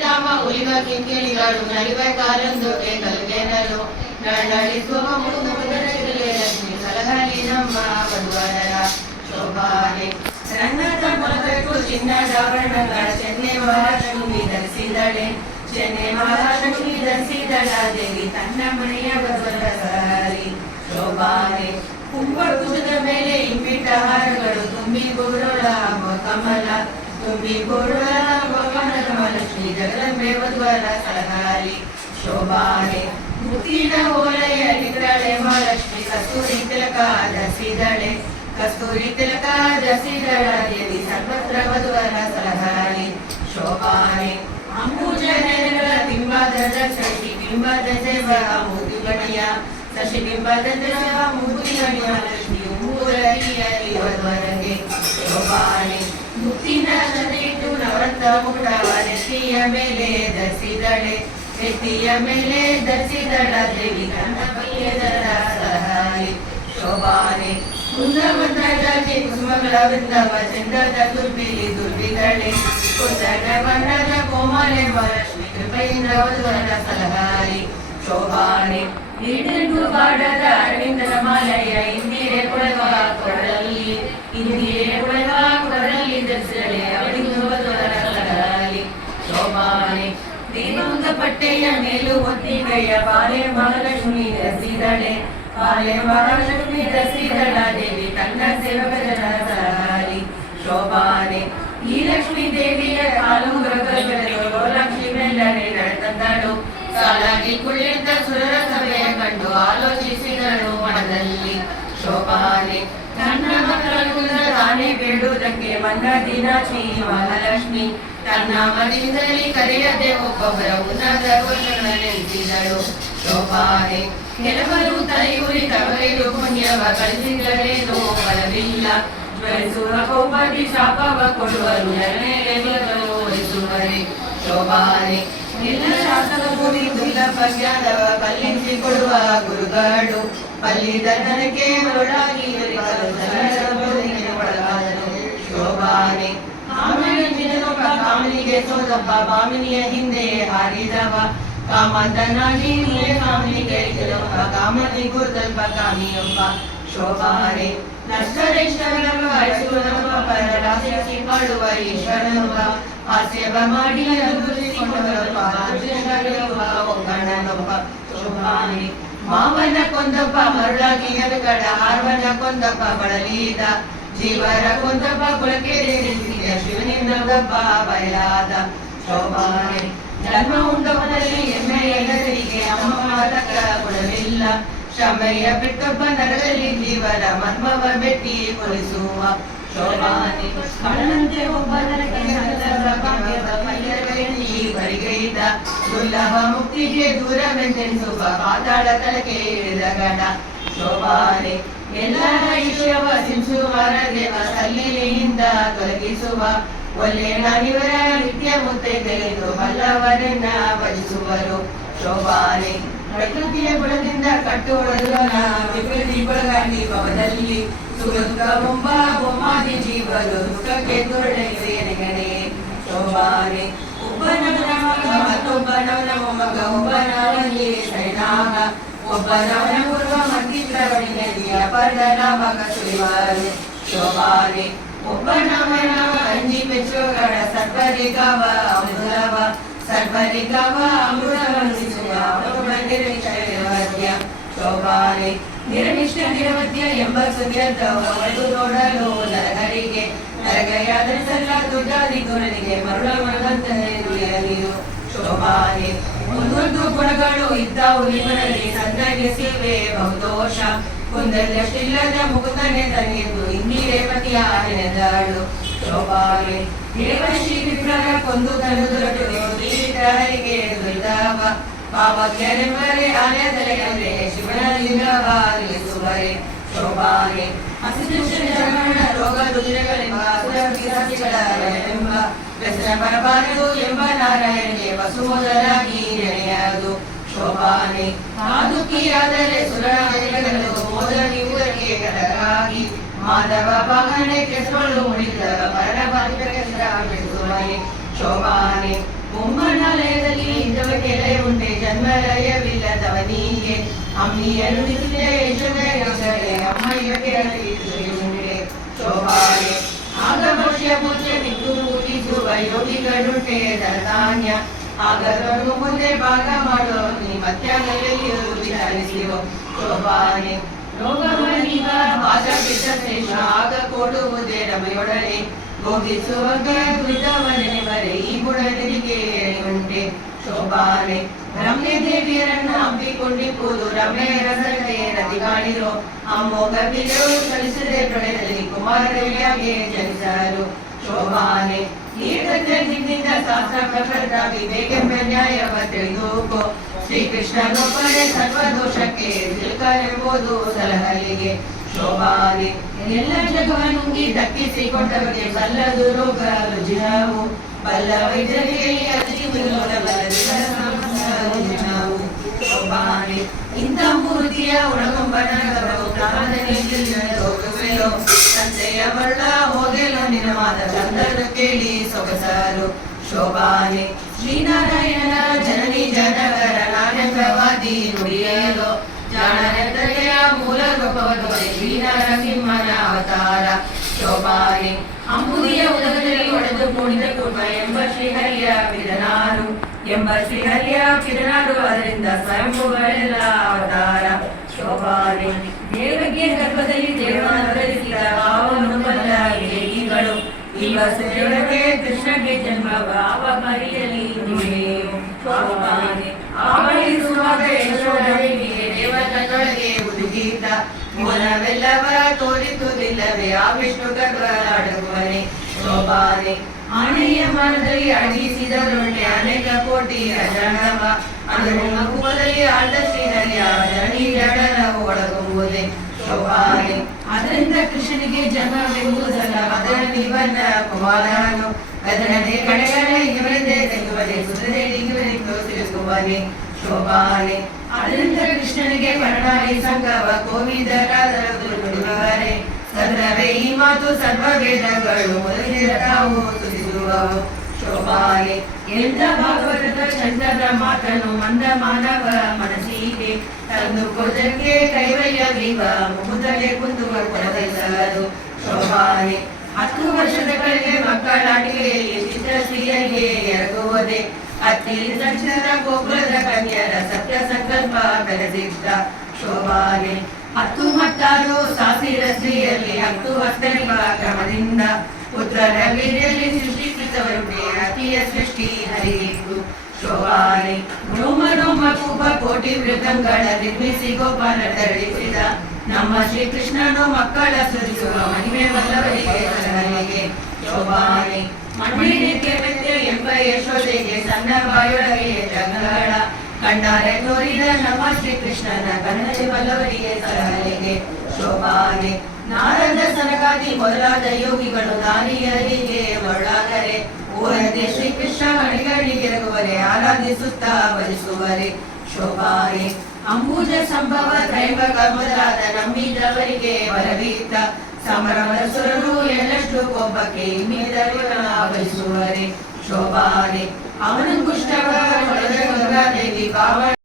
ಧಾಮ ಉಲಿವ ಕಿಂಕಿಣಿಗಳು ನಲಿವ ಕಾಲೊಂದು ಕಲ್ಗೆನಲು ನಡೆಸುವ ಲಕ್ಷ್ಮಿ ಸಲಹಲಿ ನಮ್ಮ ವಧುವರರ ಶೋಭಾನೆ ರನ್ನದ ಮೊಲಗಟ್ಟು ಚಿನ್ನದ ವರ್ಣಗಳ ಚೆನ್ನೆ ಮಹಾಲಕ್ಷ್ಮಿ ಧರಿಸಿದಳೆ ಚೆನ್ನೆ ಮಹಾಲಕ್ಷ್ಮಿ ಧರಿಸಿದಳ ದೇವಿ ತನ್ನ ಮನೆಯ ವಧುವರ ಸಲಹಲಿ ಶೋಭಾನೆ ಕುಂಭಕುಟದ ಮೇಲೆ ಇಂಬಿಟ್ಟ ಹಾರಗಳು ತುಂಬಿ ಗೋರುಳ ಕಮಲ ತುಂಬಿ ಗೋರುಳ ಕಮಲಕ್ಷ್ಮಿ ಜಗದಂಬೆ ವಧುವರ ಸಲಹಲಿ ಶೋಭಾನೆ ಮುತ್ತಿನ ಓಲೆಯ ನಿಗ್ರಳೆ ಮಹಾಲಕ್ಷ್ಮಿ ಕಸ್ತೂರಿ ತಿಲಕ ಧರಿಸಿದಳೆ ಕಸ್ತೂರಿ ತಿಲಕ ಧರಿಸಿದಳ ದೇವಿ ಸರ್ವತ್ರ ವಧುವರ ಸಲಹಲಿ ಶೋಭಾನೆ ಅಂಬುಜನೆಗಳ ಬಿಂಬದ ಶಶಿ ಬಿಂಬದ ಜಯ ಮೂರ್ತಿಗಣಿಯ ಶಶಿ ಬಿಂಬದ ಜಯ ಮೂರ್ತಿಗಣಿಯ ಲಕ್ಷ್ಮಿಯು ಮೂರರಿಯಲಿ ವಧುವರಗೆ ಶೋಭಾನೆ ಮುತ್ತಿನ ಸದಿಟ್ಟು ನವರತ್ನ ಮುಕುಟವ ನೆತ್ತಿಯ ಮೇಲೆ ಧರಿಸಿದಳೆ ನೆತ್ತಿಯ ಮೇಲೆ ಧರಿಸಿದಳ ದೇವಿ ಕನ್ನಪಯ್ಯದರ ಸಲಹಲಿ ಶೋಭಾನೆ ಕುಂದಮಂತ್ರಜಾತಿ ಕುಸುಮಗಳ ವೃಂದವ ಚಂದದ ದುರ್ಬಿಲಿ ದುರ್ಬಿದಳೆ ಕುಂದನ ಬಣ್ಣದ ಕೋಮಲೆ ಮಹಾಲಕ್ಷ್ಮಿ ಕೃಪೆಯಿಂದ ವಧುವರ ಸಲಹಲಿ ಶೋಭಾನೆ ಹಿಡಿದು ಬಾಡದ ಅರವಿಂದನ ಮಾಲೆಯ ಇಂದಿರೆ ಕೊಳವ ಕೊರಳಲ್ಲಿ ಇಂದಿರೆ ಕೊಳವ ಕೊರಳಲ್ಲಿ ಧರಿಸಳೆ ಅವಳಿಗೂ ವಧುವರ ಸಲಹಲಿ ಶೋಭಾನೆ ದೀಪಂಗ ಪಟ್ಟೆಯ ಮೇಲು ಒತ್ತಿಗೆಯ ಬಾಲೆ ಮಹಾಲಕ್ಷ್ಮಿ ಧರಿಸಿದಳೆ ಬಾಲೆ ಮಹಾಲಕ್ಷ್ಮಿ ಧರಿಸಿದಳ ದೇವಿ ತನ್ನ ಸೇವಕರ ಸಲಹಲಿ ಶೋಭಾನೆ ಈ ಲಕ್ಷ್ಮೀ ದೇವಿಯ ಕಾಲು ಗೃಹಗಳು ಲಕ್ಷ್ಮಿ ಮೆಲ್ಲನೆ ನಡೆತಂದಳು ಸಾಲಾಗಿ ಕುಳಿತ ಸುರರ ಸಭೆಯ ಕಂಡು ಆಲೋಚಿಸಿದಳು ಮನದಲ್ಲಿ ಶೋಭಾನೆ ತನ್ನ ಮಕ್ಕಳು ತಾನೇ ಬೇಡುವುದಕ್ಕೆ ಮನ್ನ ದಿನಾಚಿ ಮಹಾಲಕ್ಷ್ಮಿ ತನ್ನ ಮನೆಯಿಂದಲೇ ಕರೆಯದೆ ಒಬ್ಬೊಬ್ಬರ ಉನ್ನತ ನೆನೆಸಿದಳು ಶೋಭಾನೆ ಕೆಲವರು ತಲೆಯೂರಿ ತವರಿದು ಪುಣ್ಯವ ಕಳಿಸಿದರೇನೋ ಬಲವಿಲ್ಲ ಜ್ವರಿಸುವ ಕೋಪದಿ ಶಾಪವ ಕೊಡುವರು ವಹಿಸುವರೆ ಶೋಭಾನೆ ಎಲ್ಲ ಶಾಸನ ಕೂಡಿ ದುರ್ಲಭ ಜ್ಞಾನವ ಕಲ್ಲಿಸಿಕೊಡುವ ಗುರುಗಳು ಪಲ್ಲಿದನಕ್ಕೆ ಮರುಳಾಗಿ ಶೋಭಾನೆ ಕಾಮನಿಗೆ ಸೋದಪ್ಪ ಕಾಮಿನಿಯ ಹಿಂದೆ ಹಾರಿದವ ಕಾಮಂತನಾಗಿ ಕಾಮನಿಗೆ ಕಾಮನಿ ಗುರುದಲ್ಪ ಕಾಮಿಯೊಬ್ಬ ಶೋಭಾನೆ ನಷ್ಟರೇಶ್ವರನವ ಬಯಸುವುದಪ್ಪ ಪರರಾಶಿ ಮಾಡುವ ಈಶ್ವರನೊಬ್ಬ ಹಾಸ್ಯವ ಮಾಡಿ ಗುರುತಿಸಿಕೊಂಡಪ್ಪ ಒಬ್ಬಣ್ಣನೊಬ್ಬ ಶೋಭಾನೆ ಮಾವನ ಕೊಂದಪ್ಪ ಮರುಳಾಗಿ ಕಡ ಹಾರ್ವನ ಕೊಂದಪ್ಪ ಬಳಲಿದ ಜೀವರ ಕೊಂದಪ್ಪ ಕುಲಕ್ಕೆ ಶಿವನಿಂದಪ್ಪ ಬಯಲಾದ ಶೋಭಾನೆ ಜನ್ಮ ಉಂಡವನಲ್ಲಿ ಹೆಮ್ಮೆಯ ಹೆಸರಿಗೆ ಅಮ್ಮ ತಕ್ಕ ಕೊಡಲಿಲ್ಲ ಶ್ರಮೆಯ ಬಿಟ್ಟೊಬ್ಬ ನರದಲ್ಲಿ ಜೀವನ ಮರ್ಮವ ಬೆಟ್ಟಿ ಕೊಲಿಸುವ ಶೋಭಾನೆ ಕಳ್ಳಂತೆ ಒಬ್ಬ ಬರಿಗೈದ ದುರ್ಲಭ ಮುಕ್ತಿಗೆ ದೂರವೆಂದೆನಿಸುವ ಪಾತಾಳ ತಳಕೆ ಇಳಿದ ಗಣ ಶೋಭಾನೆ ಎಲ್ಲರ ಈಶ್ವವ ಸಿಂಸುವರ ದೇವ ಸಲ್ಲಿಲೆಯಿಂದ ತೊಲಗಿಸುವ ಒಲ್ಲೆನ ಇವರ ನಿತ್ಯ ಮುತ್ತೆ ತೆಗೆದು ಬಲ್ಲವರನ್ನ ಭಜಿಸುವರು ಶೋಭಾನೆ ಪ್ರಕೃತಿಯ ಗುಣದಿಂದ ಕಟ್ಟುವಡುವನ ವಿಕೃತಿಗೊಳಗಾಗಿ ಭವದಲ್ಲಿ ಸುಖ ಮುಂಬ ಬೊಮ್ಮಾದಿ ಜೀವರು ದುಃಖಕ್ಕೆ ದುರ್ಡೆಗಣೆ ಶೋಭಾನೆ ಒಬ್ಬನವನ ಮಗ ಮತ್ತೊಬ್ಬನವನ ಮೊಮ್ಮಗ ಒಬ್ಬನವನಿಗೆ ಸೈನಾಗ ಒಬ್ಬನವನ ಪೂರ್ವ ಮತ್ತಿತ್ರವಣಿಗೆಯ ಪರ್ದನ ಮಗ ಸುಳಿವಾರು ಶೋಭಾನೆ ಒಬ್ಬನವನ ಅಂಜಿ ಬೆಚ್ಚುಗಳ ಸರ್ವರಿಗವ ಅಮೃತವ ಸರ್ವರಿಗವ ಅಮೃತವನಿಸುವ ಶೋಭಾನೆ ನಿರನಿಷ್ಠ ನಿರವಧ್ಯ ಎಂಬ ಸುದ್ಯದ್ದು ನೋಡಲು ನರಗರಿಗೆ ನರಗಯಾದರಿಸಲ್ಲ ದುಡ್ಡಾದಿ ಗುಣನಿಗೆ ಮರುಳ ಮನದಂತನೆಯಲಿಯು ಶೋಭಾನೆ ಒಂದೊಂದು ಗುಣಗಳು ಇದ್ದಾವು ಇವರಲ್ಲಿ ಸಂದರ್ಯ ಸೇವೆ ಬಹುದೋಷ ಕುಂದರ್ಯಷ್ಟಿಲ್ಲದ ಮುಕುತನೆ ತನ್ನೆಂದು ಇಂದಿರೆ ಪತಿಯ ನೆನೆದಾಳು ಶೋಭಾನೆ ದೇವಶ್ರೀ ವಿಪ್ರರ ಕೊಂದು ತನು ದುರಟುಗೆ ದುರಿತಾವ ಪಾಪಜ್ಞರೆಂಬರೆ ಆಲಯದಲೆಯಲ್ಲೇ ಶಿವನ ಲಿಂಗವ ನಿಲ್ಲಿಸುವರೆ ಶೋಭಾನೆ ಅಸಿಜನ ರೋಗ ರುಜಿನಗಳೆಂಬ ವ್ಯಸನ ಬರಬಾರದು ಎಂಬ ನಾರಾಯಣಗೆ ವಸು ಮೊದಲಾಗಿ ನೆನೆಯದು ಶೋಭಾನೆ ಆದುಕಿಯಾದರೆ ಸುರಗಳು ಮೊದಲು ಊರಿಗೆ ಕರಗಾಗಿ ಮಾಧವ ವಾಹನೆ ಕೆಸರು ಮುಡಿದ ಮರಣ ಬಾಧಿತ ಕೆಸರ ಬಿಡುವನೆ ಶೋಭಾನೆ ಬೊಮ್ಮನಾಲಯದಲ್ಲಿ ಇಂಥವ ಕೆಲೆ ಉಂಟೆ ಜನ್ಮಲಯವಿಲ್ಲದವನಿಗೆ ಅಮ್ಮಿಯರು ಅಮ್ಮಯ್ಯ ಉಂಟೆ ಶೋಭಾನೆ ಆಗ ಮನುಷ್ಯ ಪೂಜೆ ಬಿದ್ದು ಪೂಜಿಸುವ ಯೋಗಿಗಳುಂಟೆ ಧರ್ಧಾನ್ಯ ಆಗ ಮುಂದೆ ಭಾಗ ಮಾಡೋ ನೀ ಮಧ್ಯಾಹ್ನದಲ್ಲಿ ವಿಚಾರಿಸಿರೋ ಶೋಭಾನೆ ರೋಗವನೀಗ ಪಾದ ಬಿಟ್ಟ ಶ್ರೇಷ್ಠ ಆಗ ಕೊಡುವುದೇ ರಮೆಯೊಡನೆ ಭೋಗಿಸುವಾಗ ದುರಿದವನೆವರೆ ಈ ಬುಡಲಿಗೆ ಉಂಟೆ ಶೋಭಾನೆ ರಮ್ಯ ದೇವಿಯರನ್ನು ಹಬ್ಬಿಕೊಂಡಿಪ್ಪುದು ರಮ್ಯ ರಸತೆ ರತಿ ಕಾಣಿರೋ ಅಮ್ಮೋಗ ಬಿರು ಸಲ್ಲಿಸದೆ ಪ್ರಳಯದಲ್ಲಿ ಕುಮಾರದೇವಿಯಾಗೆ ಜನಿಸರು ಶೋಭಾನೆ ಈಗಿಂದ ಶಾಸ್ತ್ರ ಪ್ರಕೃತ ವಿವೇಕೆಂಬ ನ್ಯಾಯವ ತಿಳಿದೋಕೋ ಶ್ರೀಕೃಷ್ಣನೊಬ್ಬನೇ ಸರ್ವದೋಷಕ್ಕೆ ತಿಳ್ಕನೆಂಬುದು ಸಲಹಲಿಗೆ ಶೋಭಾನೆ ಎಲ್ಲ ಜಗವನುಂಗಿ ದಕ್ಕಿಸಿಕೊಂಡವರಿಗೆ ಬಲ್ಲದು ರೋಗ ರುಜಿನವು ಬಲ್ಲ ವೈದ್ಯರಿಗೆ ನಾವು ಶೋಭಾನೆ ಇಂಥ ಮೂರ್ತಿಯ ಒಳಗೊಂಬನಗರವು ಸಂತೆಯ ಬಳ್ಳ ಹೋಗೆಲೋ ನಿನವಾದ ಚಂದದ ಕೇಳಿ ಸೊಗಸಾರು ಶೋಭಾನೆ ಶ್ರೀನಾರಾಯಣ ಜನನಿ ಜನವರ ನಾನಂದವಾದಿ ನುಡಿಯಲು ಜಾಣನೆಯ ಮೂಲ ರೂಪವನ್ನು ಶ್ರೀನರಸಿಂಹನ ಅವತಾರ ಶೋಭಾನೆ ಅಂಬುದಿಯ ಉದರದಲ್ಲಿ ಒಡೆದು ಮೂಡಿದ ಕುರ್ಮ ಎಂಬ ಶ್ರೀಹರಿಯ ಪಿದನಾರು ಅದರಿಂದ ಸ್ವಯಂಭುಗಳೆಲ್ಲ ಅವತಾರ ಶೋಭಾನೆ ದೇವಗೆ ಗರ್ಭದಲ್ಲಿ ದೇವನವರಿಸಿದ ಭಾವನು ಬಲ್ಲ ವಿವೇಕಿಗಳು ಈ ವಸುದೇವರಿಗೆ ಕೃಷ್ಣಗೆ ಜನ್ಮ ಭಾವ ಮರಿಯಲಿ ಶೋಭಾನೆ ಆವಳಿಸುವಾಗ ಯಶೋಧರಿಗೆ ದೇವತನೊಳಗೆ ಉದುಗೀತ ಮನವೆಲ್ಲವ ತೋರಿಸುವುದಿಲ್ಲವೇ ಆ ವಿಷ್ಣು ಗರ್ಭಾಡುವನೆ ಶೋಭಾನೆ ಆನೆಯ ಮನದಲ್ಲಿ ಅಡಗಿಸಿದರೊಂಡೆ ಅನೇಕ ಕೋಟಿ ಅಜಾಣವ ಅದರ ಮಗುವದಲ್ಲಿ ಆಳ್ದ ಶ್ರೀಹರಿಯ ಜನಿ ಜಡನವು ಒಳಗುವುದೇ ಶೋಭಾನೆ ಅದರಿಂದ ಕೃಷ್ಣನಿಗೆ ಜನ್ಮವೆಂಬುದಲ್ಲ ಅದರ ನಿವನ್ನ ಕುಮಾರನು ಅದರದೇ ಕಡೆಗಡೆ ಇವರದೇ ತೆಗುವನೆ ಸುರದೇ ಇವರಿಗೂ ತಿರುಗುವನೆ ಶೋಭಾನೆ ಅದರಿಂದ ಕೃಷ್ಣನಿಗೆ ಕರ್ಣಾಳಿ ಸಂಗವ ಕೋವಿದರಾದರೇ ಸದ್ರವೇ ಈ ಮಾತು ಸರ್ವ ವೇದಗಳು ಮೊದಲಿನ ತಾವು ತುದಿಸುವವು ಶೋಭಾನೆ ಎಂದ ಭಾಗವತದ ಚಂದ್ರದ ಮಾತನು ಮಂದ ಮಾನವ ಮನಸ್ಸಿಗೆ ತಂದು ಕೊದಕ್ಕೆ ಕೈವಲ್ಯವಿವ ಮುಗುದಲೆ ಕುಂದುವ ಕೊಡದಿಸಲು ಶೋಭಾನೆ 10 ವರ್ಷದ ಕೆಳಗೆ ಮಕ್ಕಳಾಟಿಕೆಯಲ್ಲಿ ಚಿತ್ರಶ್ರೀಯರಿಗೆ ಎರಗುವುದೇ ಅತಿ ದಕ್ಷಿಣ ಗೋಪುರದ ಕನ್ಯರ ಸತ್ಯ ಸಂಕಲ್ಪ ಬೆಳೆದಿದ್ದ ಶೋಭಾನೆ 10 ಮತ್ತಾರು ಸಾಸಿರ ಸ್ತ್ರೀಯಲ್ಲಿ 10 ವರ್ಷಗಳ ಕ್ರಮದಿಂದ ಪುತ್ರರ ವೀರ್ಯಲ್ಲಿ ಸೃಷ್ಟಿಸಿದವರುಂಟೆ ಅತಿಯ ಸೃಷ್ಟಿ ಹರಿಯಿತು ಶೋಭಾನೆ ರೋಮ ರೋಮ ಕೂಪ ಕೋಟಿ ಮೃಗಂಗಳ ನಿರ್ಮಿಸಿ ಗೋಪಾಲ ತರಳಿಸಿದ ನಮ್ಮ ಶ್ರೀಕೃಷ್ಣನು ಮಕ್ಕಳ ಸುರಿಸುವ ಮಹಿಮೆ ಬಲ್ಲವರಿಗೆ ಶೋಭಾನೆ ಮಣ್ಣಿಗೆ ಮೆತ್ತೆ ಎಂಬ ಯಶೋದೆಗೆ ಸಣ್ಣ ಬಾಯೊಳಗೆ ಜಗಳ ಕಣ್ಣಾರೆ ತೋರಿದ ನಮ್ಮ ಶ್ರೀಕೃಷ್ಣನ ಕನ್ನಡಿ ಬಲ್ಲವರಿಗೆ ಸಲಹೆಗೆ ಶೋಭಾನೆ ನಾರದ ಸನಕಾದಿ ಮೊದಲಾದ ಯೋಗಿಗಳು ದಾನಿಯರಿಗೆ ಮರುಳಾದರೆ ಊರದೆ ಶ್ರೀಕೃಷ್ಣ ಮಣಿಗಳಿಗೆರಗುವರೆ ಆರಾಧಿಸುತ್ತಾ ಭಜಿಸುವರೆ ಶೋಭಾನೆ ಅಂಬುಜ ಸಂಭವ ತ್ರೈಂಬಕ ಮೊದಲಾದ ನಂಬಿದವರಿಗೆ ಬರವೀತ ಸಮರವರ ಸುರರು ಎಳ್ಳಷ್ಟು ಕೋಪಕ್ಕೆ ಭಜಿಸುವರೆ ಶೋಭಾನೆ ಅವನು ಕುಷ್ಟವ ದೇವಿ